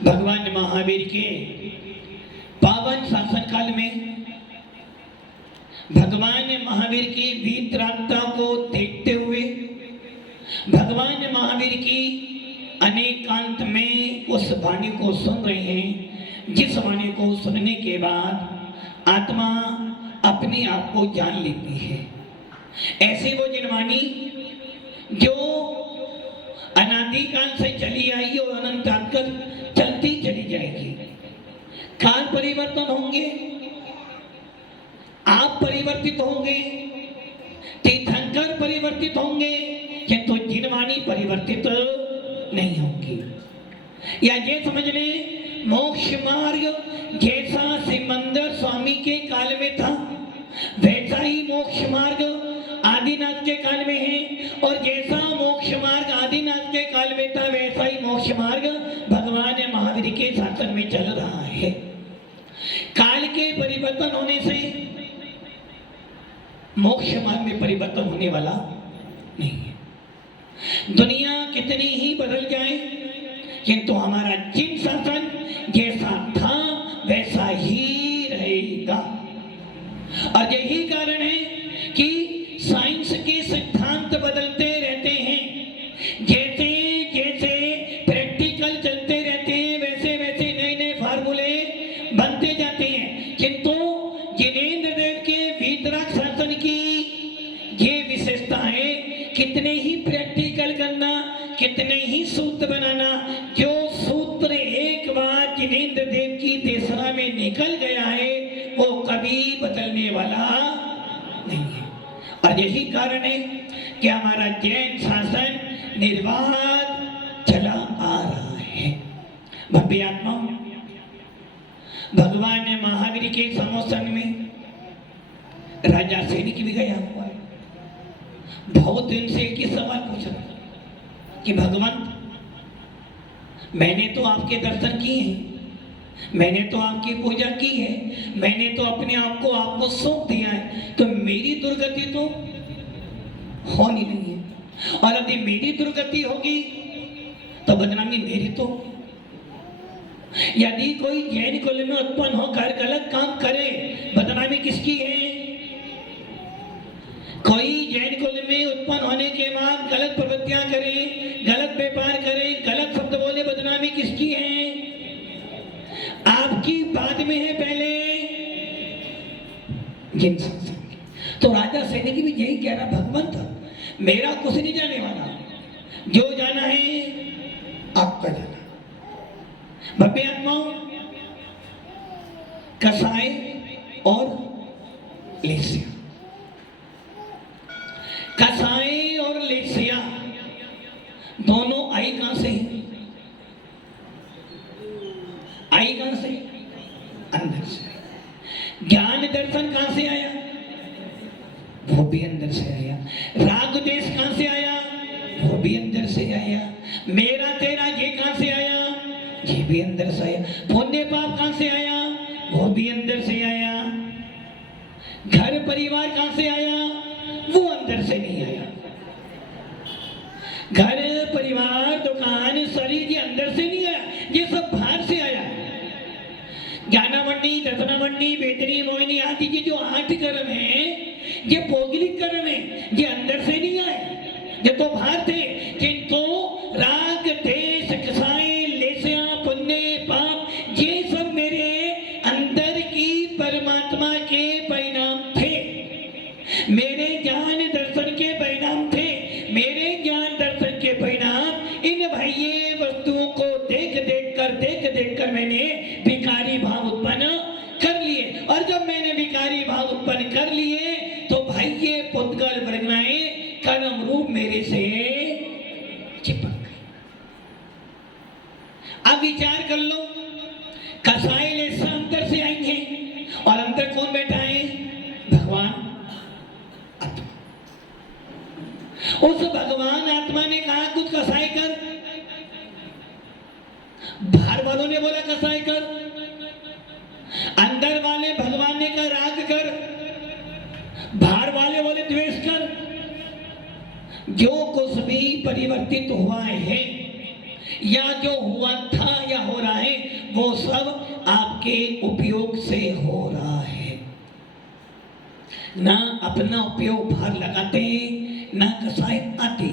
भगवान महावीर के पावन शासन काल में भगवान महावीर की वीतरागता को देखते हुए भगवान महावीर की अनेकांत में उस वाणी को सुन रहे हैं, जिस वाणी को सुनने के बाद आत्मा अपने आप को जान लेती है। ऐसे वो जिनवाणी जो अनादिकाल से चली आई और अनंत तक चलती चली जाएगी। काल परिवर्तन होंगे, आप परिवर्तित होंगे, तीर्थंकर परिवर्तित होंगे, किंतु जिनवाणी परिवर्तित नहीं होगी। या ये समझ ले, मोक्ष मार्ग जैसा सिमंदर स्वामी के काल में था वैसा ही मोक्ष मार्ग आदिनाथ के काल में है, और जैसा मोक्ष मार्ग आदिनाथ के काल में था वैसा ही मोक्ष मार्ग भगवान महावीर के शासन में चल रहा है। काल के परिवर्तन होने से मोक्ष मार्ग में परिवर्तन होने वाला नहीं है। दुनिया कितनी ही बदल जाए किंतु हमारा जिन शासन जैसा था वैसा ही रहेगा। और यही कारण है कि साइंस के सिद्धांत बदलते रहते हैं। जैसे जैसे प्रैक्टिकल चलते रहते हैं वैसे वैसे नए नए फार्मूले बनते जाते हैं, किंतु जिनेंद्र देव के वीतराग शासन की ये विशेषता है, कितने ही प्रैक्टिकल करना, कितने ही सूत्र बनाना, जो सूत्र एक बार जिनेंद्र देव की देशना में निकल गया है वो कभी बदलने वाला नहीं है। और यही कारण है कि हमारा जैन शासन निर्बाध चला आ रहा है। भव्य आत्मा, भगवान महावीर के समोसन में राजा सैनिक भी गया हुआ है। बहुत दिन से एक ही सवाल पूछ रहा कि भगवान, मैंने तो आपके दर्शन किए हैं, मैंने तो आपकी पूजा की है, मैंने तो अपने आप को आपको सौंप दिया है, तो मेरी दुर्गति तो होनी नहीं है। और यदि मेरी दुर्गति होगी तो बदनामी मेरी तो। यदि कोई जैन कुल में उत्पन्न होकर गलत काम करे, बदनामी किसकी है? कोई जैन कुल में उत्पन्न होने के बाद गलत प्रवृत्तियां करे, गलत व्यापार करे, गलत शब्द बोले, बदनामी किसकी है? आपकी बाद में है, पहले जिन संसार की। तो राजा सैनिक भी यही कह रहा, भगवंत मेरा कुछ नहीं जाने वाला, जो जाना है आपका जाना। भव्य आत्माओं, कसाई और लेसिया, कसाई और लेसिया दोनों आई कहां से? आई कहां से? अंदर से। ज्ञान दर्शन कहां से आया? वो भी अंदर से आया। राग देश कहां से आया? वो भी अंदर से आया। मेरा तेरा ये कहां से आया? ये भी अंदर से आया। पुण्य पाप कहां से आया? वो भी अंदर से आया। घर परिवार कहां से आया? वो अंदर से नहीं आया। घर परिवार दुकान शरीर ये अंदर से नहीं आया, ये सब बाहर से आया। ज्ञानामणि, दर्शनामणि, वेदनी, मोहिनी आदि के जो 8 कर्म हैं, ये भौगोलिक कर्म है, ये अंदर से नहीं आए, ये तो बाहर थे। किंतु राग देश कसाय लेस्या पुण्य पाप ये सब मेरे अंदर की परमात्मा के परिणाम थे, मेरे ज्ञान दर्शन के परिणाम थे। मेरे ज्ञान दर्शन के परिणाम इन बाह्य वस्तुओं को देख देख कर मैंने विकारी भाव उत्पन्न कर लिए। और जब मैंने विकारी भाव उत्पन्न कर लिए तो बाह्य पुद्गल वर्गनाएं कर्म रूप मेरे से चिपक गई। अब विचार कर लो, कसाई लेसा अंदर से आएंगे और अंदर कौन बैठा है? भगवान आत्मा। उस भगवान आत्मा ने कहा कुछ कसाई कर, बाहर वालों ने बोला कसाई कर, अंदर वाले भगवान ने कहा राग कर, बाहर वाले बोले द्वेष कर। जो कुछ भी परिवर्तित हुआ है या जो हुआ था या हो रहा है वो सब आपके उपयोग से हो रहा है। ना अपना उपयोग बाहर लगाते, ना कसाई आते,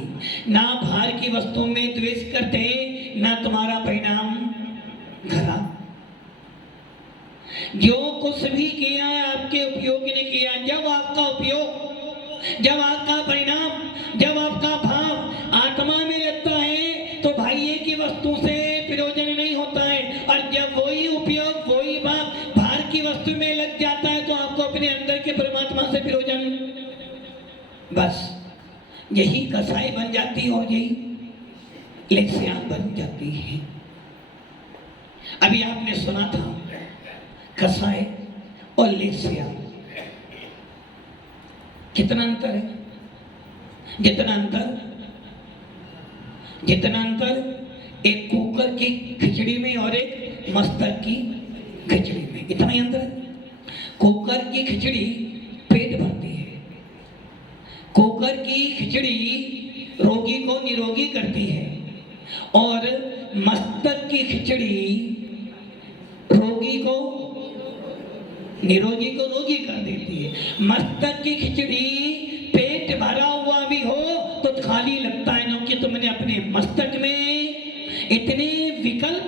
ना बाहर की वस्तुओं में द्वेष करते, ना तुम्हारा परिणाम खराब। जो कुछ भी किया आपके उपयोग ने किया। जब आपका उपयोग, जब आपका परिणाम, जब आपका भाव आत्मा में लगता है तो बाह्य की वस्तु से प्रयोजन नहीं होता है। और जब वही उपयोग, वही भाव बाहर की वस्तु में लग जाता है तो आपको अपने अंदर के परमात्मा से प्रयोजन। बस यही कसाई बन जाती है और यही लेस्या बन जाती है। अभी आपने सुना था कसाई और लेस्या, कितना अंतर है? जितना अंतर एक कुकर की खिचड़ी में और एक मस्तक की खिचड़ी में, इतना ही अंतर है। कुकर की खिचड़ी पेट भरती है, कुकर की खिचड़ी रोगी को निरोगी करती है और मस्तक की खिचड़ी रोगी को निरोगी को रोगी कर देती है। मस्तक की खिचड़ी पेट भरा हुआ भी हो तो खाली लगता है, क्योंकि तुमने अपने मस्तक में इतने विकल्प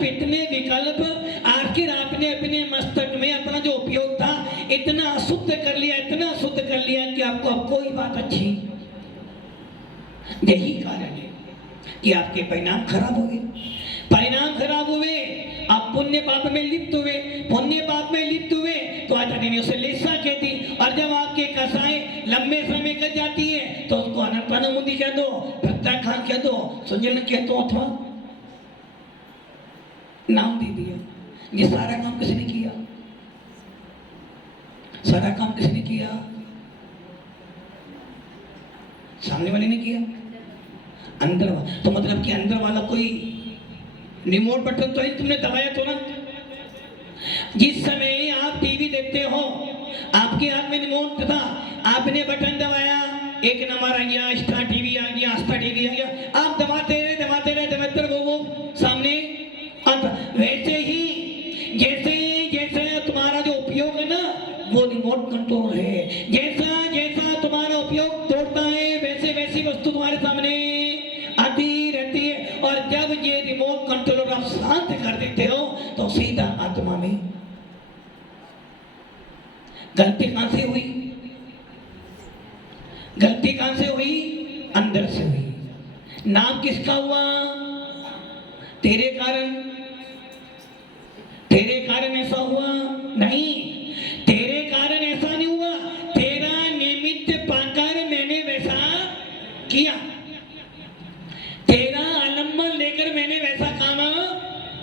आखिर आपने अपने मस्तक में अपना जो उपयोग था इतना अशुद्ध कर लिया कि आपको अब कोई बात अच्छी। यही कारण है कि आपके परिणाम खराब हुए, आप पुण्य पाप में लिप्त हुए तो आचार्य ने उसे लेसा कहती। और जब आपके कसाई लंबे समय कर जाती है तो उसको अनंतानुमुदी कह दो, प्रत्याख्यान कह दो, संजलन कह दो, अथवा नाम दे दिया। ये सारा काम किसने किया? सामने वाले ने किया, अंदर वाला। तो मतलब कि अंदर वाला कोई रिमोट बटन तो ही तुमने दबाया तो ना। जिस समय आप टीवी देखते हो आपके हाथ में रिमोट था, आपने बटन दबाया, एक नंबर आ गया, स्टार टीवी आ गया, आस्था टीवी आ गया, आप दबाते रहे वो सामने आता। वैसे ही जैसे तुम्हारा जो उपयोग है ना वो रिमोट कंट्रोल है। जैसा तुम्हारा उपयोग तोड़ता है वैसी वस्तु तुम्हारे सामने आती रहती है। और जब ये रिमोट कंट्रोलर आप शांत कर देते हो तो सीधा आत्मा में। गलती कहां से हुई? अंदर से हुई। नाम किसका हुआ? तेरे कारण ऐसा हुआ नहीं। तेरे कारण ऐसा नहीं हुआ, तेरा निमित्त पाकर मैंने वैसा किया, तेरा आलम्बन लेकर मैंने वैसा काम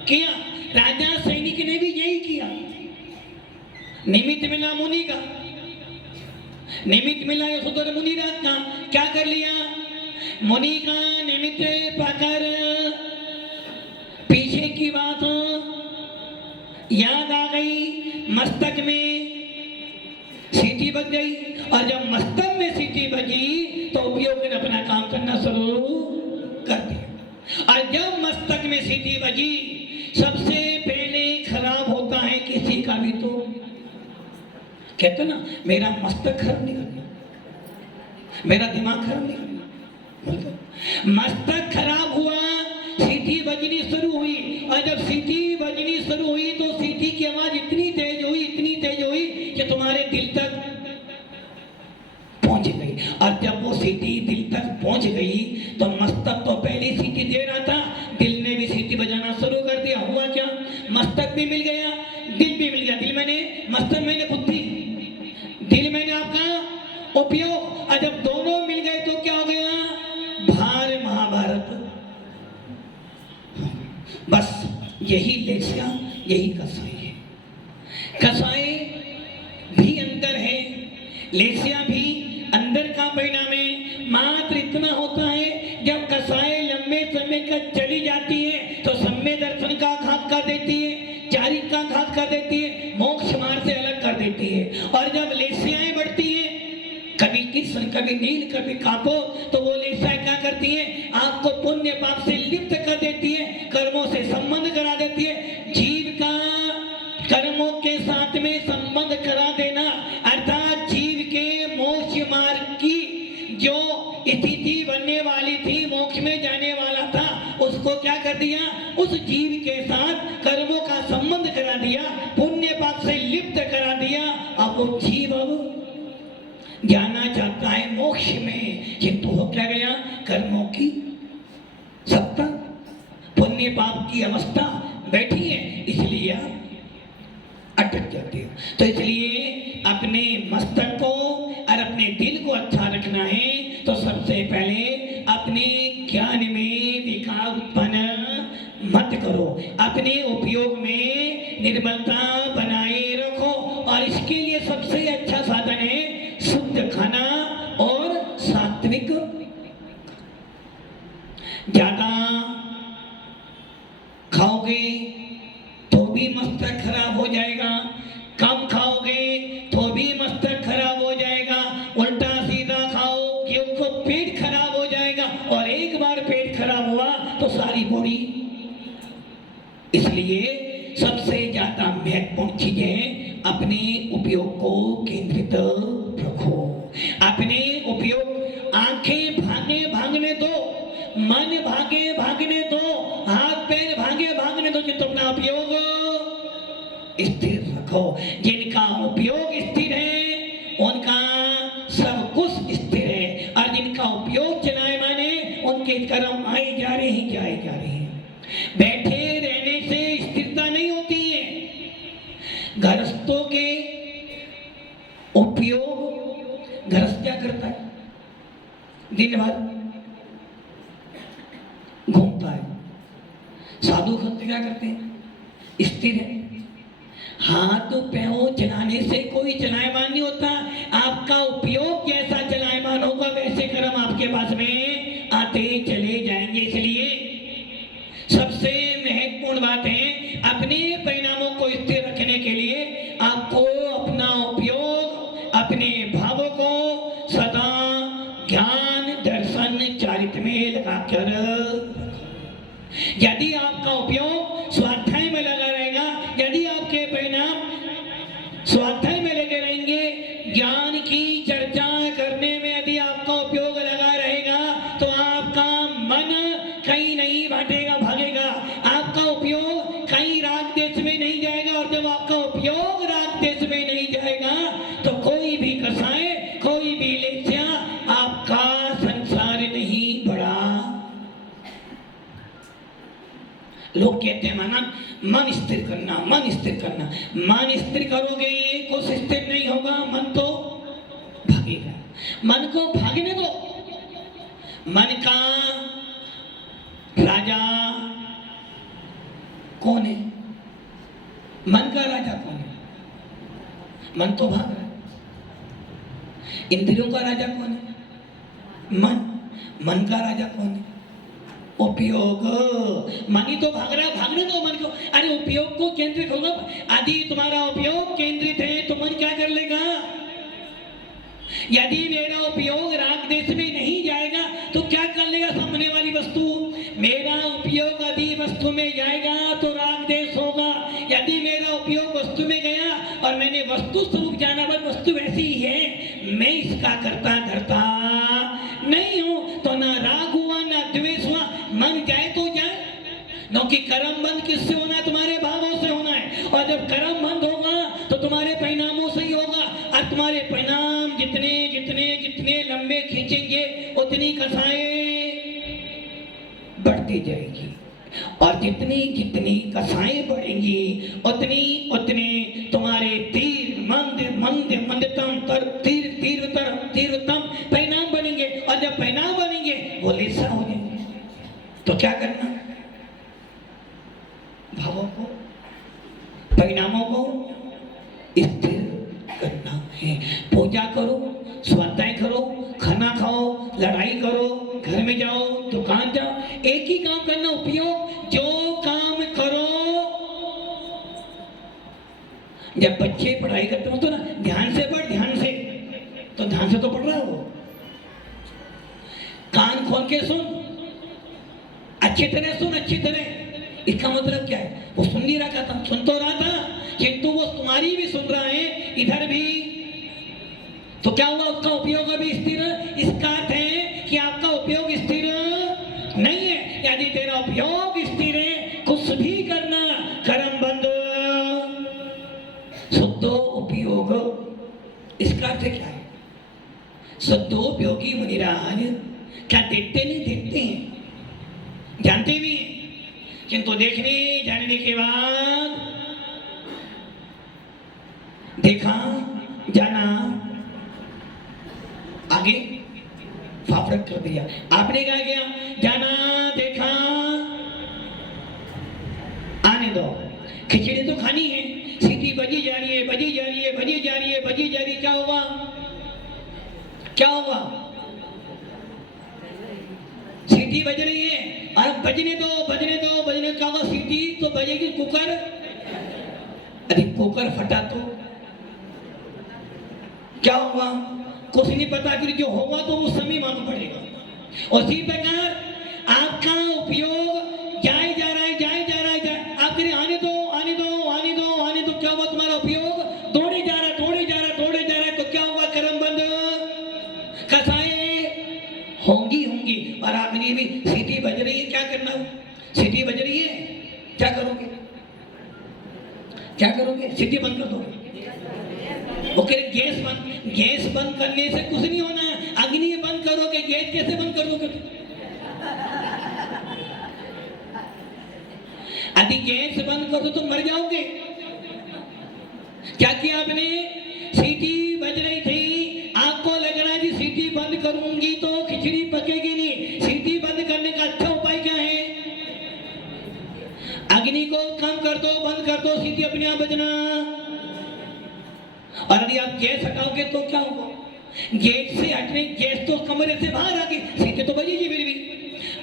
किया। राजा सैनिक ने भी यही किया। निमित्त मिला मिला यशोधर मुनिराज का। क्या कर लिया? मुनि का निमित्त पाकर पीछे की बात याद आ गई, मस्तक में सीटी बज गई। और जब मस्तक में सीटी बजी तो उपयोग ने अपना काम करना शुरू कर दिया। और जब मस्तक में सीटी बजी, सबसे पहले खराब होता है किसी का भी तो कहते ना, मेरा मस्तक खराब नहीं करना, मेरा दिमाग खराब नहीं करना। मस्तक खराब हुआ, सीटी बजनी शुरू हुई। और जब सीटी बजनी शुरू हुई तो सीटी की आवाज इतनी तेज हुई, इतनी तेज हुई कि तुम्हारे दिल तक पहुंच गई। और जब वो सीटी दिल तक पहुंच गई तो मस्तक तो पहली सीटी दे रहा था, दिल ने भी सीटी बजाना शुरू कर दिया। हुआ क्या? मस्तक भी मिल गया, दिल भी मिल गया। दिल मैंने मस्तक, मैंने बुद्धि, दिल मैंने आपका उपयोग। और जब दोनों मिल गए तो क्या हो गया? भार महाभारत। बस यही लेसिया, यही कसाई है। कसाई भी अंदर है, लेसिया भी अंदर का परिणाम है। मात्र इतना होता है, जब कसाई लंबे समय तक चली जाती है तो सम्य दर्शन का घात कर देती है, चारिक का घात कर देती है, मोक्ष मार्ग से अलग कर देती है। और जब लेसियाएं बढ़ती हैं, कभी कृष्ण कभी नील कभी कापो, तो वो लेसियाएं क्या करती है? आपको पुण्य पाप से लिप्त कर देती है, कर्मों से संबंध करा देती है। जीव का कर्मों के साथ में संबंध करा देना, अर्थात जीव के मोक्ष मार्ग की जो स्थिति बनने वाली थी, मोक्ष में जाने वाला था, उसको क्या कर दिया? उस जीव के साथ कर्मों का संबंध करा दिया, पुण्य पाप से लिप्त करा दिया। अब वो जीव अब जाना चाहता है मोक्ष में, किंतु हो क्या गया? कर्मों की सत्ता, पुण्य पाप की अवस्था बैठी है, इसलिए अटक जाते हो। तो इसलिए अपने मस्तक को और अपने दिल को अच्छा रखना है तो सबसे पहले अपने ज्ञान में विकार उत्पन्न मत करो, अपने उपयोग में निर्मलता बनाए रखो। और इसके लिए सबसे अच्छा साधन है शुद्ध खाना और सात्विक। ज्यादा खाओगे तो भी मस्तक खराब हो जाएगा, कम खाओगे तो भी मस्तक खराब हो जाएगा, उल्टा सीधा खाओगे तो पेट खराब हो जाएगा। और एक बार पेट खराब हुआ तो सारी बॉडी। इसलिए सबसे ज्यादा महत्वपूर्ण चीज है अपने उपयोग को केंद्रित रखो। अपने उपयोग, आंखें भागने दो, मन भागने दो, हाथ पैर भागने दो, किंतु अपना उपयोग स्थिर रखो। जिनका उपयोग स्थिर है उनका सब कुछ स्थिर है, और जिनका उपयोग चलायमान है उनके कर्म आए जा रहे हैं। बैठे रहने से स्थिरता नहीं होती है। गृहस्थों के उपयोग, गृहस्थ क्या करता है? दिन भर घूमता है। साधु संत क्या करते हैं? स्थिर है। हाथ पैर चलाने से कोई चलायमान नहीं होता। आपका उपयोग जैसा चलायमान होगा वैसे कर्म आपके पास में आते चले जाएंगे। इसलिए सबसे महत्वपूर्ण बात है, अपने परिणामों को स्थिर रखने के लिए आपको अपना उपयोग, अपने भावों को सदा ज्ञान दर्शन चारित्र में लगाकर। यदि आपका उपयोग स्वाध्याय में लगा रहेगा, यदि आपके परिणाम स्वाध्याय में लगे रहेंगे, ज्ञान की चर्चा करने में यदि आपका उपयोग लगा रहेगा, तो आपका मन कहीं नहीं भागेगा, आपका उपयोग कहीं राग देश में नहीं जाएगा। और जब आपका उपयोग राग देश में नहीं जाएगा तो कोई भी कसाय, कोई भी लेसिया आपका संसार नहीं बढ़ा। लोग कहते हैं माना मन स्थिर करना, मन स्थिर करना। मन स्थिर करोगे कुछ स्थिर नहीं होगा, मन तो भागेगा। मन को भागने दो। मन का राजा कौन है? मन का राजा कौन है? मन तो भाग रहा है। इंद्रियों का राजा कौन है? मन। मन का राजा कौन है? उपयोग। मन ही तो भाग रहा है, भागने दो मन को। अरे उपयोग को केंद्रित होगा। यदि तुम्हारा उपयोग केंद्रित है तो मन क्या कर लेगा? यदि मेरा उपयोग राग देश में नहीं जाएगा तो क्या कर लेगा सामने वाली वस्तु? मेरा उपयोग यदि वस्तु में जाएगा तो राग देश होगा। यदि मेरा उपयोग वस्तु में गया और मैंने वस्तु स्वरूप जाना, पर वस्तु वैसी ही है, मैं इसका करता करता नहीं हूं, तो ना राग हुआ ना द्वेष हुआ। मन जाए तो जाए, क्योंकि कर्म बंद किससे होना है? तुम्हारे भावों से होना है। और जब कर्म बंद होगा तो तुम्हारे परिणामों से ही होगा। और तुम्हारे परिणाम जितने जितने जितने लंबे खींचेंगे उतनी कसाएं बढ़ती जाएगी, और जितनी जितनी कसाएं बढ़ेंगी उतनी उतने तुम्हारे तीर मंद मंद मंदतम तर तीर तीव्रतर तीव्रतम परिणाम बनेंगे। और जब परिणाम बनेंगे वो लेसा हो जाएंगे। तो क्या करना? भावों को, परिणामों को स्थिर करना है। पूजा करो, स्वाध्याय करो, खाना खाओ, लड़ाई करो, घर में जाओ, दुकान जाओ, एक ही काम करना। उपयोग जो काम करो। जब बच्चे पढ़ाई करते हो तो ना ध्यान से पढ़, ध्यान से, तो ध्यान से तो पढ़ रहा हो। कान खोल के सुन, अच्छी तरह सुन, अच्छी तरह। इसका मतलब क्या है? वो सुन नहीं रहा था, सुन तो रहा था, किंतु वो तुम्हारी भी सुन रहा है, इधर भी। तो क्या हुआ? उसका उपयोग अभी स्थिर। इसका अर्थ है कि आपका उपयोग स्थिर नहीं है। यदि तेरा उपयोग स्थिर है, कुछ भी करना कर्म बंद, शुद्ध उपयोग। इसका अर्थ क्या है? शुद्धोपयोगी मुनिराज क्या देखते नहीं? देखते हैं, जानते भी हैं, किंतु देखने जानने के बाद देखा, जाना, आगे फाफड़क कर दिया। आपने क्या किया? जाना, देखा, आने दो। खिचड़ी तो खानी है, सीटी बजी जा रही है, बजी जा रही है, बजी जा रही है, बजी जा रही है। क्या होगा? क्या होगा? सीटी बज रही है, और बजने दो, बजने दो, बजने। क्या होगा? सीटी तो बजेगी, कुकर। अरे कुकर फटा तो क्या होगा? कुछ नहीं पता, फिर जो होगा तो उस समय मालूम पड़ेगा। और इसी प्रकार आपका उपयोग जाए जा रहा है, जाए जा रहा है, जाए। आप कहें आने दो, आने दो, आने दो, आने दो। क्या हुआ? तुम्हारा उपयोग दौड़े जा रहा है, दौड़े जा रहा है, दौड़े जा रहा है। तो क्या हुआ? कर्म बंद, कसाएं होंगी होंगी। और आपने भी सीटी बज रही है, क्या करना? सीटी बज रही है, क्या करोगे? क्या करोगे? सीटी बंद कर दोगे। वो कह रहे गैस बंद करने से कुछ नहीं होना है। अग्नि बंद करोगे, गैस कैसे बंद कर दोगे? यदि गैस बंद कर दो तो मर जाओगे। क्या किया आपने? सीटी बज रही थी, आपको लग रहा है कि सीटी बंद करूंगी तो खिचड़ी पकेगी नहीं। सीटी बंद करने का अच्छा उपाय क्या है? अग्नि को कम कर दो, बंद कर दो, सीटी अपने आप बजना। और यदि आप गैस हटाओगे तो क्या होगा? गैस से हटने, गैस तो कमरे से बाहर आ गई, सीटी तो बजेगी फिर भी।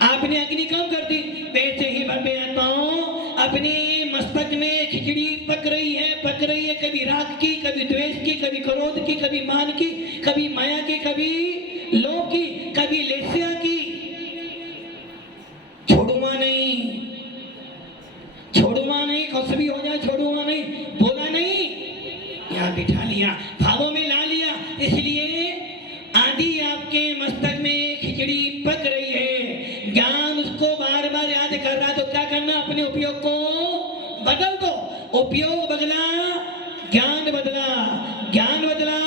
आपने अग्नि कम कर दी। वैसे ही मैं आता हूं, अपने मस्तक में खिचड़ी पक रही है, पक रही है। कभी राग की, कभी द्वेष की, कभी क्रोध की, कभी मान की, कभी माया की, कभी लोभ की, कभी लेस्या की। छोड़ूंगा नहीं, छोड़ूंगा नहीं, कुछ भी हो जाए छोड़ूंगा नहीं। बोला नहीं, यहाँ बिठा लिया, भावों में ला लिया। इसलिए आदि आपके मस्तक में खिचड़ी पक रही है, ज्ञान उसको बार बार याद कर रहा। तो क्या करना? अपने उपयोग को बदल दो। उपयोग बदला, ज्ञान बदला, ज्ञान बदला,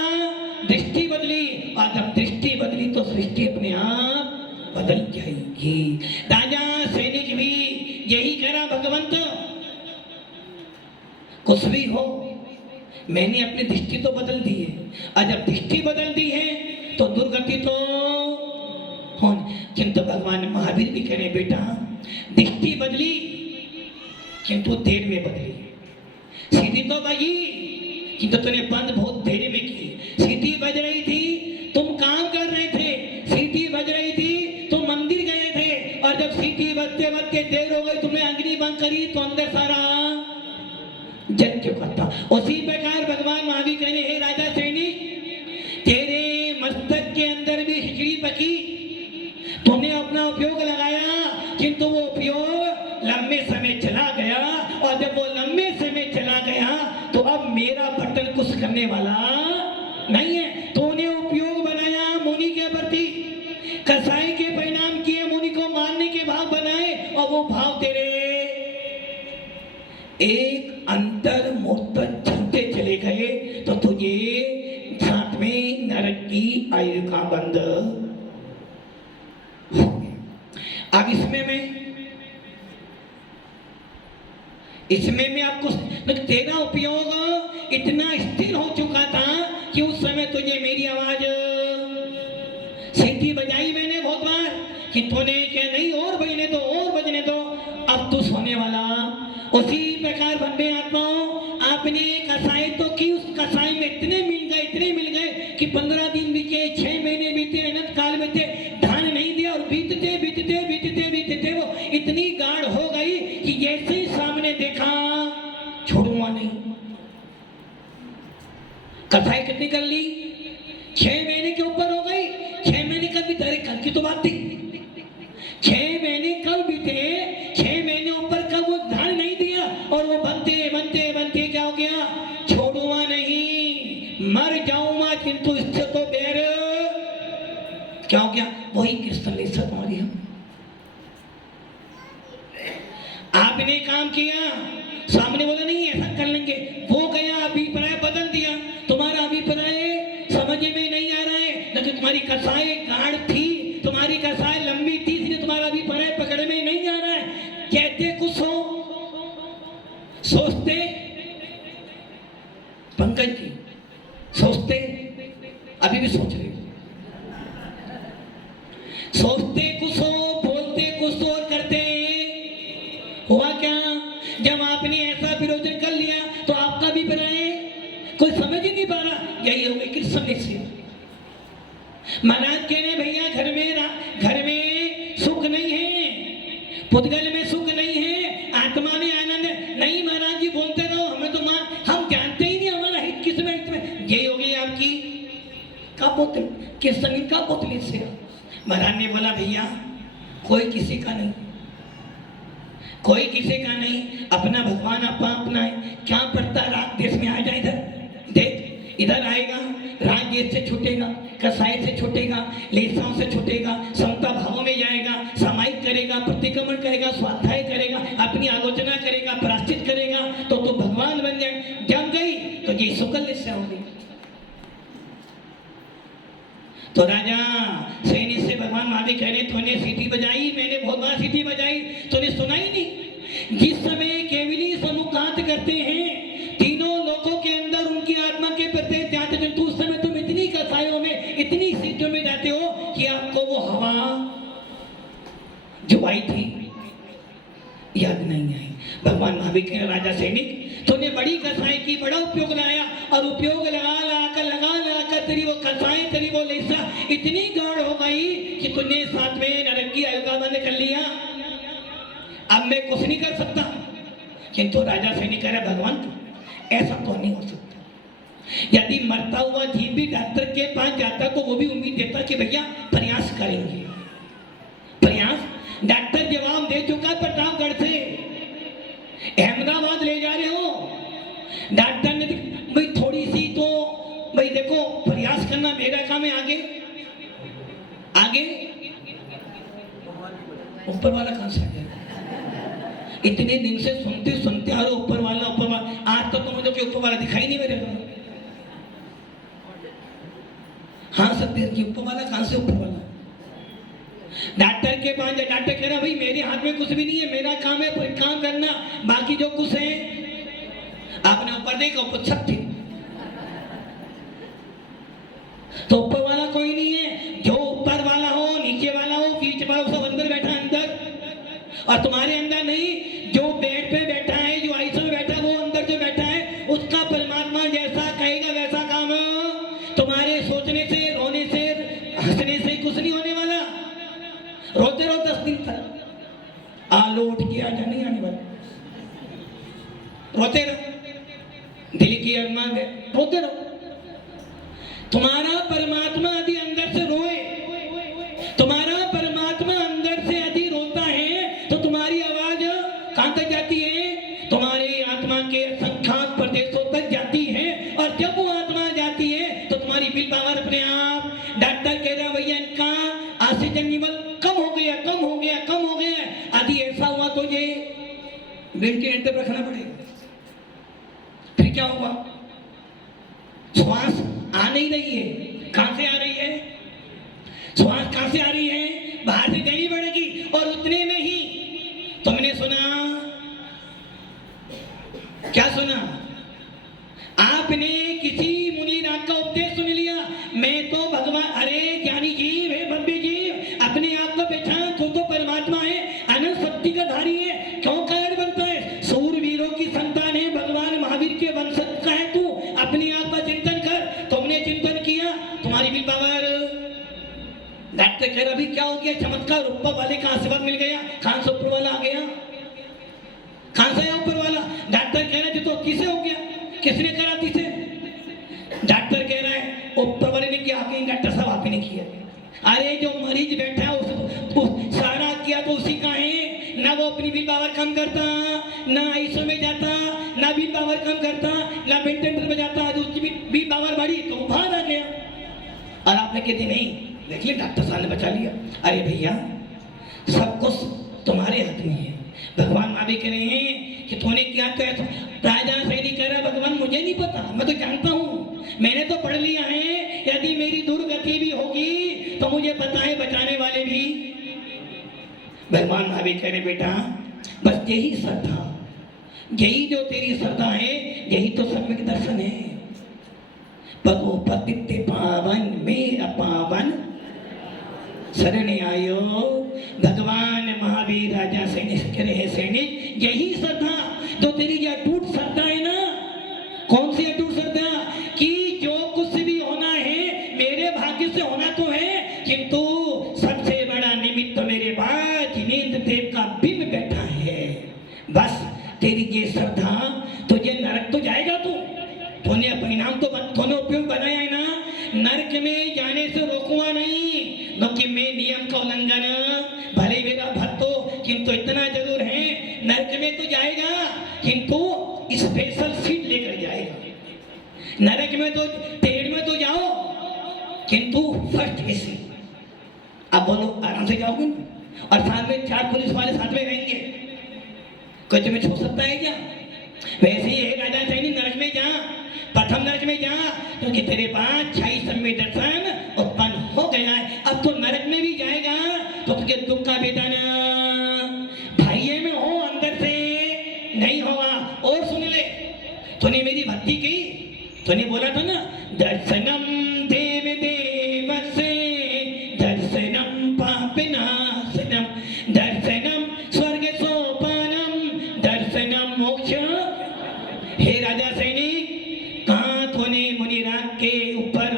दृष्टि बदली। और जब दृष्टि बदली तो सृष्टि अपने आप बदल जाएगी। राजा सैनिक भी यही करा। भगवंत कुछ भी हो, मैंने अपनी दृष्टि तो बदल दी है, और जब दृष्टि बदल दी है तो दुर्गति तो हो। किंतु भगवान महावीर भी कह रहे, बेटा दृष्टि बदली किंतु देर में बदली। सीधी तो बजी किंतु तूने बंद बहुत देर में की। सीधी बज रही थी करी तो अंदर सारा जल चुका था। उसी प्रकार भगवान महावीर कहने, हे राजा सैनिक, तेरे मस्तक के अंदर भी खिचड़ी पकी, तूने अपना उपयोग लगाया, किंतु वो उपयोग लंबे समय चला गया, और जब वो लंबे समय चला गया तो अब मेरा बटन कुछ करने वाला नहीं है। तूने उपयोग बनाया मुनि के प्रति, कसाई के परिणाम किए, मुनि को मारने के भाव बनाए, और वो भाव तेरे एक अंतर मोतर चलते चले गए, तो तुझे साथ में नरक की आयु का बंद हो गया। अब इसमें मैं आपको तेरा उपयोग इतना स्थिर हो चुका था कि उस समय तुझे मेरी आवाज सीटी बजाई मैंने बहुत बार कि तूने क्या नहीं, और बजने दो, और बजने दो, अब तू सोने वाला। उसी प्रकार बंदे आत्माओं, आपने कसाई तो की, उस कसाई में इतने मिल गए कि 15 दिन बीते, 6 महीने बीते, अनंत काल बीते, धान नहीं दिया, और बीतते वो इतनी गाढ़ हो गई कि जैसे ही सामने देखा छोड़ूंगा नहीं। कसाई कितनी कर ली? 6 महीने के ऊपर हो गई। 6 महीने कब बीते? अरे कल की तो बात थी। 6 महीने कब बीते? 6 महीने ऊपर कब वो धान नहीं दिया, और वो बनते क्या हो गया? छोड़ूंगा नहीं, मर जाऊंगा, किंतु इससे तो बैर क्या हो गया? वही कृष्ण ने हमारी हम आपने काम किया, सामने बोला नहीं ऐसा कर लेंगे, वो गया अभिप्राय बदल दिया, तुम्हारा अभिप्राय समझ में नहीं आ रहा है, लेकिन तुम्हारी कसाई गाढ़ थी, तुम्हारी कसाई लंबी थी, इसलिए तुम्हारा अभिप्राय पकड़ में नहीं आ रहा है। कहते कुछ हो, सोचते पंकज जी, सोचते अभी भी सोच रहे, सोचते कुछ हो, बोलते कुछ और करते। हुआ क्या? जब आपने ऐसा विरोधन कर लिया तो आपका भी बनाए कोई समझ ही नहीं पा रहा। यही हो गई कृष्ण से। महाराज कह रहे भैया घर में सुख नहीं है, पुद्गल में सुख नहीं है, आत्मा में आनंद नहीं। महाराज जी बोलते रहो, हमें तो हम जानते ही नहीं हमारा हित किसमें। यही हो गई आपकी का पुत्र, कृष्ण का पुतली से। महाराज ने बोला भैया कोई किसी का नहीं, कोई किसी का नहीं, अपना भगवान अपना है। क्या पड़ता राग देश में आ जाए, इधर देख, इधर आएगा, राग देश से छूटेगा, कसाई से छूटेगा, लेसाओं से छूटेगा, समता भावों में जाएगा, सामायिक करेगा, प्रतिक्रमण करेगा, स्वाध्याय करेगा, अपनी आलोचना करेगा, प्राश्चित करेगा, तो भगवान बन जाए। जब गई तो ये शुक्ल से होगी। तो राजा सैनिक से भगवान महावीर कह रहे, तूने सीटी बजाई, मैंने बहुत बार सीटी बजाई, तूने सुना ही नहीं। जिस समय केवली सम्मुखात करते हैं तीनों लोगों के अंदर उनकी आत्मा के प्रति जाते हैं, तो उस समय तुम इतनी कसाइयों में, इतनी सीटों में जाते हो कि आपको वो हवा जो आई थी याद नहीं आई। भगवान महावीर कह, राजा सैनिक तूने बड़ी कसाई की, बड़ा उपयोग लाया, और उपयोग लगा तेरी वो कसाई, तेरी वो लेसा इतनी गाढ़ हो गई कि तूने साथ में नरक की आयु का बंद कर लिया। अब मैं कुछ नहीं कर सकता। किंतु राजा सैनिक कह रहा, भगवान ऐसा तो नहीं हो सकता। यदि मरता हुआ जीव भी डॉक्टर के पास जाता तो वो भी उम्मीद देता कि भैया प्रयास करेंगे, प्रयास। डॉक्टर जवाब दे चुका प्रतापगढ़ से अहमदाबाद ले जा रहे हो, डॉक्टर ने भाई थोड़ी सी तो भाई देखो प्रयास करना मेरा काम है, आगे ऊपर वाला कहां से आ गया? इतने दिन से सुनते आ रहे ऊपर वाला, आज तक तो मुझे कोई ऊपर वाला दिखाई नहीं मेरे को। हाँ सत्य जी, ऊपर वाला कहां से? ऊपर वाला डॉक्टर के पास, डॉक्टर कह रहा भाई मेरे हाथ में कुछ भी नहीं है, मेरा काम है काम करना, बाकी जो कुछ है आपने ऊपर देखा, ऊपर सब थे, तो ऊपर वाला कोई नहीं है। जो ऊपर वाला हो, नीचे वाला हो, बीच वाला हो, सब अंदर बैठा, अंदर। और तुम्हारे अंदर नहीं, जो बेड पे बैठा है, जो आईसीयू में बैठा है, वो अंदर जो बैठा है, उसका परमात्मा जैसा कहेगा वैसा काम। तुम्हारे सोचने से, रोने से, हंसने से कुछ नहीं होने वाला। रोते रहो 10 दिन तक, आलो उठ के आजा नहीं आने वाला। रोते रहो, दिल की अरमान है, रोते रहो। तुम्हारा परमात्मा यदि अंदर से रोए, तुम्हारा परमात्मा अंदर से यदि रोता है तो तुम्हारी आवाज कहां तक जाती है? तुम्हारी आत्मा के असंख्यात प्रदेशों तक जाती है। और जब वो आत्मा जाती है तो तुम्हारी विल पावर अपने आप, डॉक्टर कह रहा भैया इनका ऑक्सीजन लेवल कम हो गया, कम हो गया, कम हो गया। यदि ऐसा हुआ तो ये वेंटिलेटर पर रखना पड़ेगा। फिर क्या होगा? श्वास आ नहीं रही है, कहां से आ रही है? श्वास कहां से आ रही है? बाहर से देनी पड़ेगी। और उतने में ही तुमने सुना, क्या सुना? आपने किसी मुनि राग का उपदेश सुन लिया, मैं तो भगवान, अरे ज्ञानी जीव है, भव्य जीव, अपने आप को पहचान, तू तो परमात्मा है, अनंत शक्ति का धारी है, क्यों कारण बनता है? सूरवीरों की संतान है, भगवान महावीर के वंशज का है तू, अपने आप का चिंतन कर। तुमने चिंतन किया, तुम्हारी विल पावर। डॉक्टर कह रहा अभी क्या हो गया? चमत्कार, ऊपर वाले का आशीर्वाद मिल गया। कहां से ऊपर वाला आ गया? कहां से आया ऊपर वाला? डॉक्टर कह रहा है तो किसे हो गया? किसने करा किसे? डॉक्टर कह रहा है ऊपर वाले ने किया, डॉक्टर साहब आपने किया। अरे जो मरीज बैठा है उसको सारा किया तो उसी का है ना। वो अपनी विल पावर कम करता, ना आईसीयू में जाता, ना विल पावर कम करता, ना वेंटिलेटर में जाता। उसकी विल पावर बढ़ी तो बाहर आ गया। और आपने कहते नहीं, देख ले डॉक्टर साहब ने बचा लिया। अरे भैया सब कुछ तुम्हारे हाथ में है। भगवान महावीर कह रहे हैं कि तूने क्या किया? राजा सैनी कह रहा भगवान मुझे नहीं पता, मैं तो जानता हूँ, मैंने तो पढ़ लिया है। यदि मेरी दुर्गति भी होगी तो मुझे पता है बचाने वाले भी। भगवान महावीर कह रहे बेटा बस यही श्रद्धा, यही जो तेरी श्रद्धा है, यही तो सम्यक दर्शन है। पगो पतित पावन मेरा पावन शरण आयो। भगवान महावीर राजा सैनिक कह रहे हैं सैनिक यही श्रद्धा जो तेरी ये अटूट श्रद्धा है ना। कौन सी अटूट श्रद्धा? कि जो कुछ भी होना है मेरे भाग्य से होना तो है, किंतु सबसे बड़ा निमित्त मेरे पास जिनेंद्र देव का बिंब बैठा है। बस तेरी ये श्रद्धा, तुझे नरक तो जाएगा तूने परिणाम तो तूने उपयोग बनाया है ना, नरक में जाने से रोकूंगा नहीं। क्योंकि मैं नियम का उल्लंघन, भले मेरा भक्त हो किंतु इतना जरूर है नरक में तो जाएगा किंतु स्पेशल सीट लेकर जाएगा। नरक में तो पेड़ में तो जाओ किंतु फर्स्ट एसी। अब बोलो आराम से जाओगे और साथ में 4 पुलिस वाले साथ में रहेंगे, कोई तुम्हें छू सकता है क्या? वैसे ही है राजा सैनी, नरक में जा, प्रथम नरक में जा, क्योंकि तेरे पास 26 सम्यक दर्शन उत्पन्न हो गया है। अब तो नरक में भी जाएगा तो तुझे दुख का वेदना भाइये में हो, अंदर से नहीं होगा। और सुन ले, तूने मेरी भक्ति की, तूने बोला था ना दर्शनम देव देवस्य दर्शनम पापनाशनम दर्शनम स्वर्ग सोपानम दर्शनम मोक्ष। हे राजा सैनिक, कहां तूने मुनि राग के ऊपर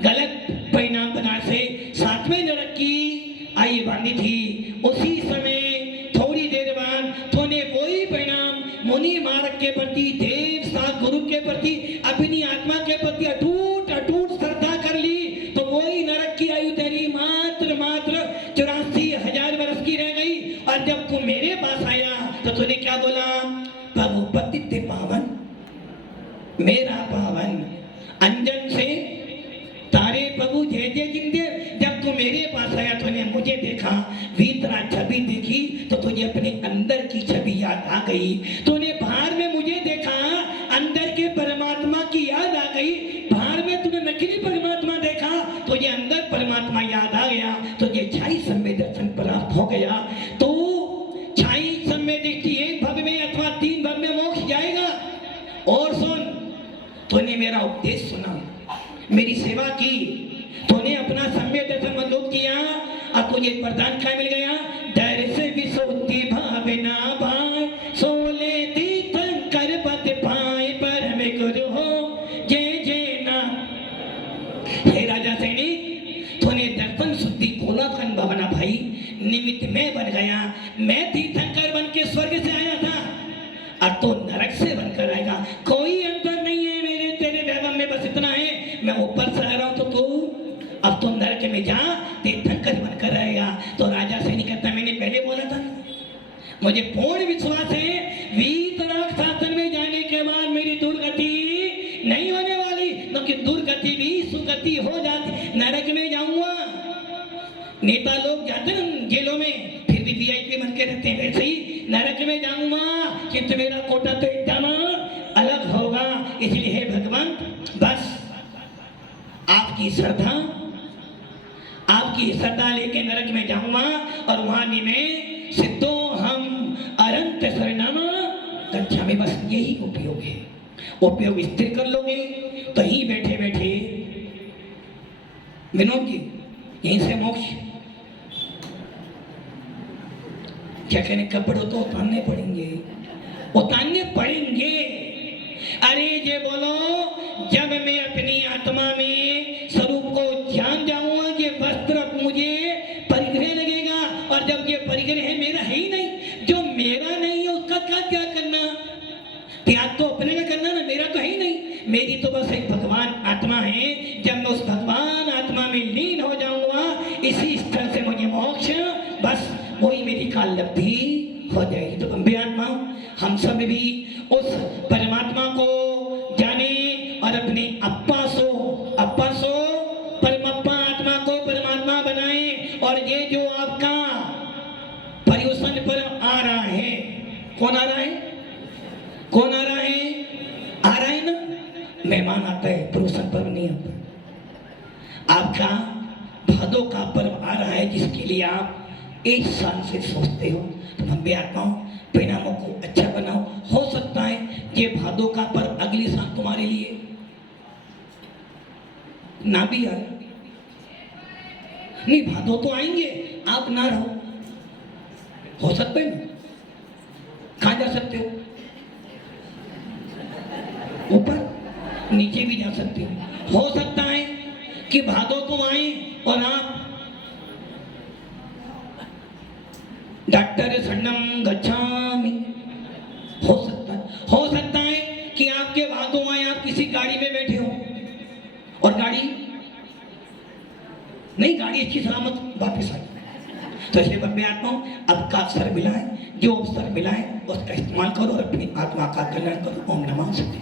गलत परिणाम बना से 7वें नरक की आई बांधी थी, उसी समय थोड़ी देर बाद तूने वही परिणाम मुनि मार्ग के प्रति, देव साथ गुरु के प्रति, अपनी आत्मा के प्रति अटूट अटूट श्रद्धा कर ली, तो वही नरक की आयु तेरी मात्र 84,000 वर्ष की रह गई। और जब तू मेरे पास आया तो तूने क्या बोला? प्रभु पतित पावन मेरा पावन, अंजन से तारे प्रभु जय जय जिंदे। जब तू मेरे पास आया तूने मुझे देखा, भीतरा छवि देखी तो तुझे अपने अंदर की छवि याद आ गई। तूने बाहर में मुझे देखा, अंदर के परमात्मा की याद आ गई। बाहर में तूने नकली परमात्मा देखा, तुझे अंदर परमात्मा याद आ गया, तुझे 26 सम्यक दर्शन प्राप्त हो गया। तो 26 सम्यक दृष्टि 1 भव में अथवा 3 भव में मोक्ष जाएगा। और सुन, तूने मेरा उपदेश सुना, मेरी सेवा की, तूने अपना सम्यक दर्शन मजबूत किया और तुझे वरदान क्या मिल गया? दर्श विशुद्धि भावना भाई सोले तीर्थंकर पद पाए पर हमें गुरु हो जय जय ना। हे राजा सैनिक, तूने दर्शन शुद्धि खोला खन भावना भाई, निमित्त मैं बन गया। मैं तीर्थंकर बन के स्वर्ग से आया था और तो नरक से बन नरक में जा तीर्थंकर बनकर रहेगा। तो राजा से नहीं कहता मैंने पहले बोला था ना, मुझे पूर्ण विश्वास है वीतराग शासन में जाने के बाद मेरी दुर्गति नहीं होने वाली, क्योंकि दुर्गति भी सुगति हो जाती। नरक में जाऊंगा, नेता लोग जाते हैं जेलों में फिर भी वीआईपी बन के रहते हैं, वैसे ही नरक में जाऊंगा किंतु मेरा कोटा तो एकदम अलग होगा। इसलिए हे भगवान, बस आपकी श्रद्धा लेके नरक में जाऊंगा और वहां में सिद्धो हम अनंत शरणम गच्छामि। बस यही उपयोग है। उपयोग स्थिर कर लोगे तो ही बैठे बैठे विनोद जी यहीं से मोक्ष। क्या कहने, कपड़ों तो उतारने पड़ेंगे। अरे ये बोलो, जब मैं अपनी आत्मा में स्वरूप को जान जाऊंगा ये वस्त्र मुझे परिग्रह लगेगा, और जब ये परिग्रह है मेरा है ही नहीं, जो मेरा नहीं है उसका क्या त्याग करना। त्याग तो अपने का करना ना, मेरा तो है ही नहीं। मेरी तो बस एक भगवान आत्मा है। जब मैं उस भगवान आत्मा में लीन हो जाऊंगा, इसी स्थल से मुझे मोक्ष, बस वही मेरी काल लब्धि हो जाएगी। तो अम्बे आत्मा, हम सब भी उस परमात्मा को जाने और अपने अप्पा सो परमात्मा आत्मा को परमात्मा बनाए। और ये जो आपका पर्युषण पर आ रहा है, कौन आ रहा है? कौन आ रहा है? आ रहा है ना, मेहमान आता है, पर्युषण पर्व नहीं आता। आपका भादों का पर्व आ रहा है जिसके लिए आप एक साल से सोचते हो। तो हम भी आता हूँ, परिणामों को अच्छा बनाओ। हो सकता है ये भादों का पर्व अगली साल तुम्हारे लिए ना भी आए। नहीं, भादों तो आएंगे, आप ना रहो। हो सकता है ना, कहाँ जा सकते हो? ऊपर नीचे भी जा सकते हो। हो सकता है कि भादों तो आए और आप डॉक्टर शरणम गच्छामि। हो सकता है कि आपके भादों आए, आप किसी गाड़ी में बैठे हो और गाड़ी अच्छी सलामत वापस आई। तो इसलिए मैं आता हूँ, अब का अवसर मिला है, जो अवसर मिला है उसका इस्तेमाल करो और अपनी आत्मा का कल्याण करो। ओम नमः शिवाय।